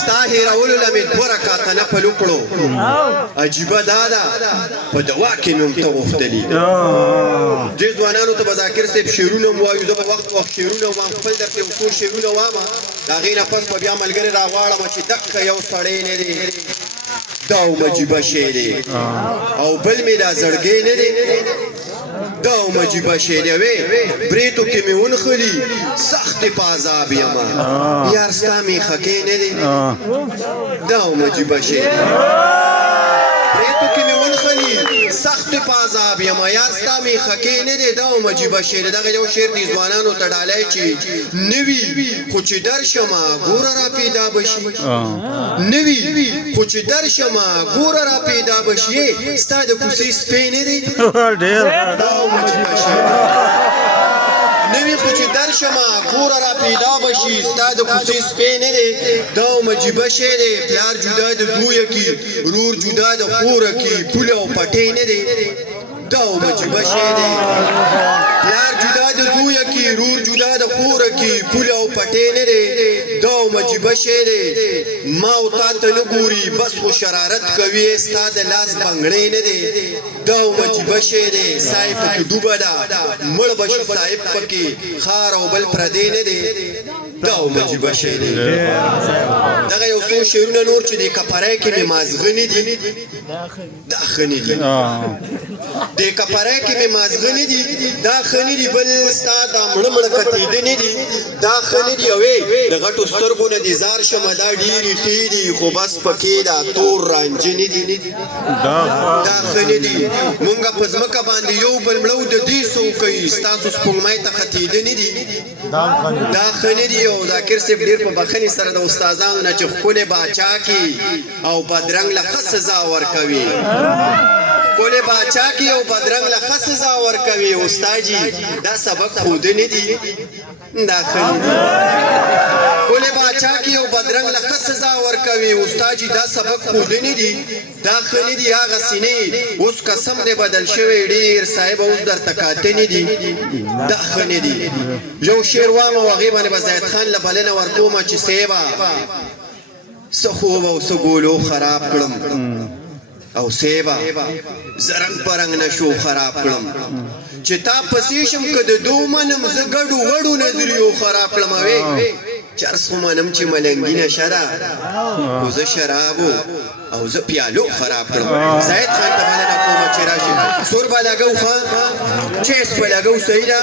ستا هېرولو له مې 2 رکعته نفل وکړو عجیبه دا ده په دوا کې مې هم ته غوښتلي دې ځوانانو ته به ذاکر صاحب شعرونه هم وایو زه به وخت شعرونه وایم خپل درته یو څو شعرونه وایم د هغې نه پس به بیا ملګري راغواړم چې دقه یو سړی نه دی دا هم عجیبه شی دی او بل مې دا زړګی نه دی دا هم عجیبه شی دی وې بریتو کې مې ونښلي سختې په عذاب یمه یار ستا میخکې نه دی دا هم عجیبه شی دی بریتو کې مې ونښلي سختې په عذاب یمه یار ستا میخکې نه دی دا هم عجیبه شی دی دغه یو شعر دې ځوانانو ته ډالی چې نه وي خو چې درشمه ګوره را پیدا بشي نه وي خو چې درشمه ګوره را پیدا بشي ستا د کوڅې سپی نه دی دا هم عجیبه شی دی نوی خو چې درشمه ګوره را پیدا بشي ستا د کوڅې سپی نه دی دا هم عجیبه شی دی پلار جدا د زویه کې رور جدا د خوره کې پوله او پټۍ نه دی دا هم عجیبه شی دی پلار جدا د زویه کې رور جدا د خوره کې پوله او پټۍ نه دی دا هم عجیبه شی دی ما او تا ته نه ګوري بس خو شرارت کوي ستا د لاس بنګړۍ نه دی دا هم عجیبه شی دی صاحب پکې ډوبه ده مړ به شي صاحب پکې خار او بل پردی نه دی دا هم عجیبه شی دی دغه یو څو شعرونه نور چې د کپړۍ کې مې مازغه نه دي دا ښه نه دي د کپړۍ کې مې مازغه نه دي دا ښه نه دي بل ستا دا مړه مړه کتېده نه دي دا ښه نه دي اوې د غټو سترګو نه دي زار شمه دا ډېرې ښې دي خو بس پکې دا تور رانجه نه دي دا ښه نه دي مونږ په ځمکه باندې یو بل مړو د دې څو کوي ستاسو سپوږمۍ ته ختېده نه دي دا ښه نه دي او ذاکر صاحب ډېر په بخښنې سره د استادانو نه چې ښکلې باچا کي او بدرنګ له ښه سزا ورکوي ښکلې باچا کي او بدرنګ له ښه سزا ورکوي استاد جي دا سبق خوده نه دي دا ښه نه دي ښکلې باچا کي او بدرنګ له ښه سزا ورکوي استاد جي دا سبق خوده نه دي دا ښه نه دي هغه سینې اوس قسم دې بدل شوی ډېر صاحب اوس درته کاته نه دي دا ښه نه دي یو شعر وایم او هغې باندې به زاهد خان له بلنه ورکومه چې صیبه څه خوب او څه ګولو خراب کړم او سیبا زرنګ پرنګ نشو خراب کړم چې تا پسې شم که د دو منم زه ګډو وړو نظریو خراب کړم اوې چرس خو منم چې ملنګي نشه ده خو زه شرابو او زه پیالو خراب کړم زاهد خان ته بلنه کومه چې راشي سور به لګو ښه چیس به لګو صحیح ده